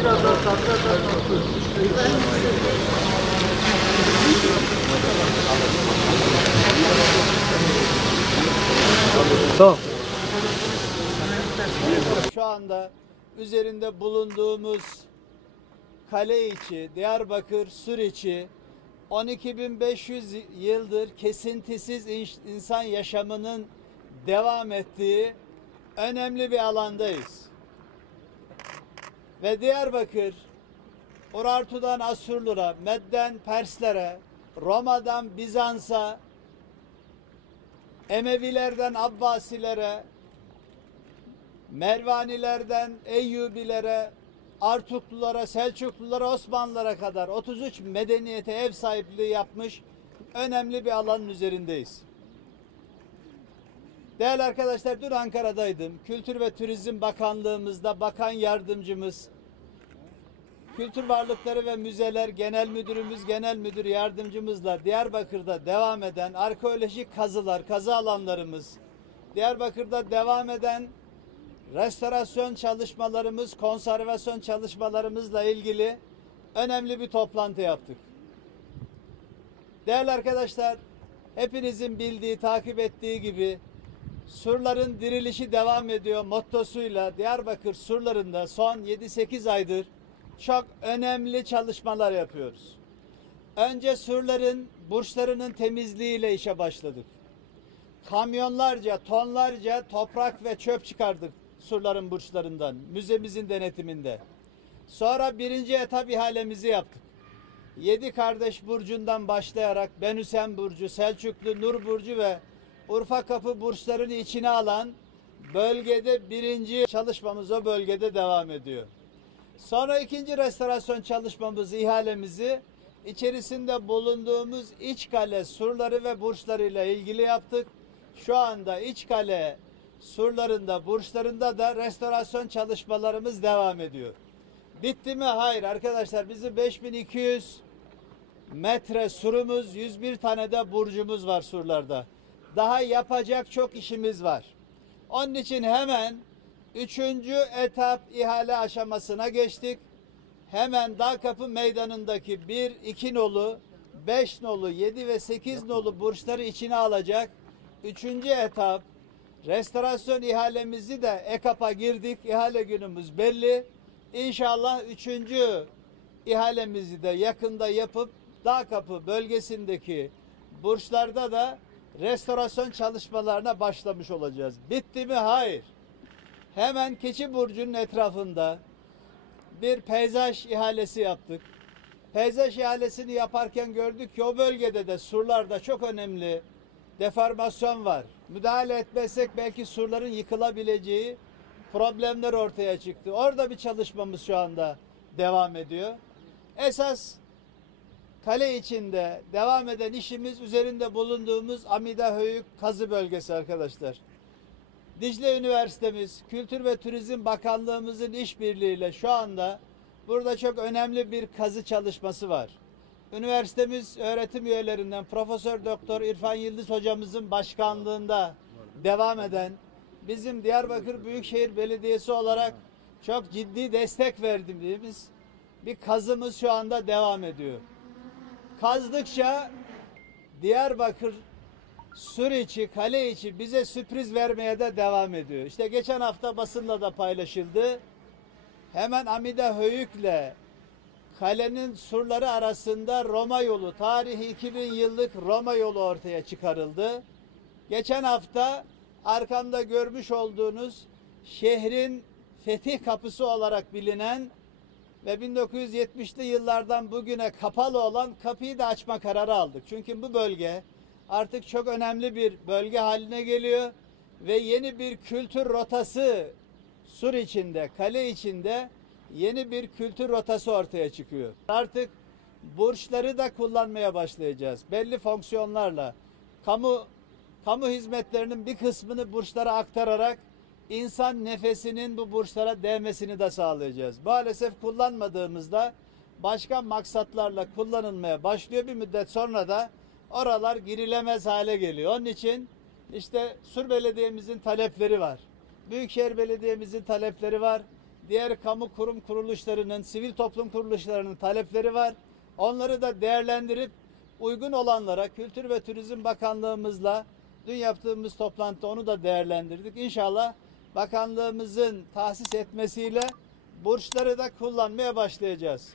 Biraz daha tatlı. Tamam. Şu anda üzerinde bulunduğumuz kale içi, Diyarbakır Sur içi 12.500 yıldır kesintisiz insan yaşamının devam ettiği önemli bir alandayız. Ve Diyarbakır, Urartu'dan Asurlulara, Med'den Perslere, Roma'dan Bizans'a, Emevilerden Abbasilere, Mervanilerden Eyyubilere, Artuklulara, Selçuklulara, Osmanlılara kadar 33 medeniyete ev sahipliği yapmış önemli bir alanın üzerindeyiz. Değerli arkadaşlar, dün Ankara'daydım. Kültür ve Turizm Bakanlığımızda Bakan Yardımcımız, Kültür Varlıkları ve Müzeler Genel Müdürümüz, Genel Müdür Yardımcımızla Diyarbakır'da devam eden arkeolojik kazılar, kazı alanlarımız, Diyarbakır'da devam eden restorasyon çalışmalarımız, konservasyon çalışmalarımızla ilgili önemli bir toplantı yaptık. Değerli arkadaşlar, hepinizin bildiği, takip ettiği gibi surların dirilişi devam ediyor mottosuyla Diyarbakır surlarında son 7-8 aydır çok önemli çalışmalar yapıyoruz. Önce surların burçlarının temizliğiyle işe başladık. Kamyonlarca, tonlarca toprak ve çöp çıkardık surların burçlarından, müzemizin denetiminde. Sonra birinci etap ihalemizi yaptık. 7 kardeş burcundan başlayarak Benüsen burcu, Selçuklu Nur burcu ve Urfa Kapı burçlarını içine alan bölgede birinci çalışmamız o bölgede devam ediyor. Sonra ikinci restorasyon çalışmamızı, ihalemizi içerisinde bulunduğumuz İçkale surları ve burçlarıyla ilgili yaptık. Şu anda İçkale surlarında, burçlarında da restorasyon çalışmalarımız devam ediyor. Bitti mi? Hayır arkadaşlar, bizim 5200 metre surumuz, 101 tane de burcumuz var surlarda. Daha yapacak çok işimiz var. Onun için hemen 3. etap ihale aşamasına geçtik. Hemen Dağkapı Meydanı'ndaki 1, 2 nolu, 5 nolu, 7 ve 8 nolu burçları içine alacak 3. etap restorasyon ihalemizi de EKAP'a girdik. İhale günümüz belli. İnşallah 3. ihalemizi de yakında yapıp Dağkapı bölgesindeki burçlarda da restorasyon çalışmalarına başlamış olacağız. Bitti mi? Hayır. Hemen Keçi Burcu'nun etrafında bir peyzaj ihalesi yaptık. Peyzaj ihalesini yaparken gördük ki o bölgede de surlarda çok önemli deformasyon var. Müdahale etmezsek belki surların yıkılabileceği problemler ortaya çıktı. Orada bir çalışmamız şu anda devam ediyor. Esas kale içinde devam eden işimiz üzerinde bulunduğumuz Amida Höyük kazı bölgesi arkadaşlar. Dicle Üniversitemiz, Kültür ve Turizm Bakanlığımızın işbirliğiyle şu anda burada çok önemli bir kazı çalışması var. Üniversitemiz öğretim üyelerinden Profesör Doktor İrfan Yıldız hocamızın başkanlığında devam eden, bizim Diyarbakır Büyükşehir Belediyesi olarak çok ciddi destek verdiğimiz bir kazımız şu anda devam ediyor. Kazdıkça Diyarbakır sur içi, kale içi bize sürpriz vermeye de devam ediyor. İşte geçen hafta basınla da paylaşıldı. Hemen Amida Höyük'le kalenin surları arasında Roma yolu, tarihi 2000 yıllık Roma yolu ortaya çıkarıldı. Geçen hafta arkamda görmüş olduğunuz şehrin fetih kapısı olarak bilinen ve 1970'li yıllardan bugüne kapalı olan kapıyı da açma kararı aldık. Çünkü bu bölge artık çok önemli bir bölge haline geliyor ve yeni bir kültür rotası sur içinde, kale içinde yeni bir kültür rotası ortaya çıkıyor. Artık burçları da kullanmaya başlayacağız. Belli fonksiyonlarla kamu hizmetlerinin bir kısmını burçlara aktararak insan nefesinin bu burçlara değmesini de sağlayacağız. Maalesef kullanmadığımızda başka maksatlarla kullanılmaya başlıyor. Bir müddet sonra da oralar girilemez hale geliyor. Onun için işte Sur Belediye'mizin talepleri var. Büyükşehir Belediye'mizin talepleri var. diğer kamu kurum kuruluşlarının, sivil toplum kuruluşlarının talepleri var. Onları da değerlendirip uygun olanlara Kültür ve Turizm Bakanlığımızla dün yaptığımız toplantıda onu da değerlendirdik. İnşallah bakanlığımızın tahsis etmesiyle burçları da kullanmaya başlayacağız.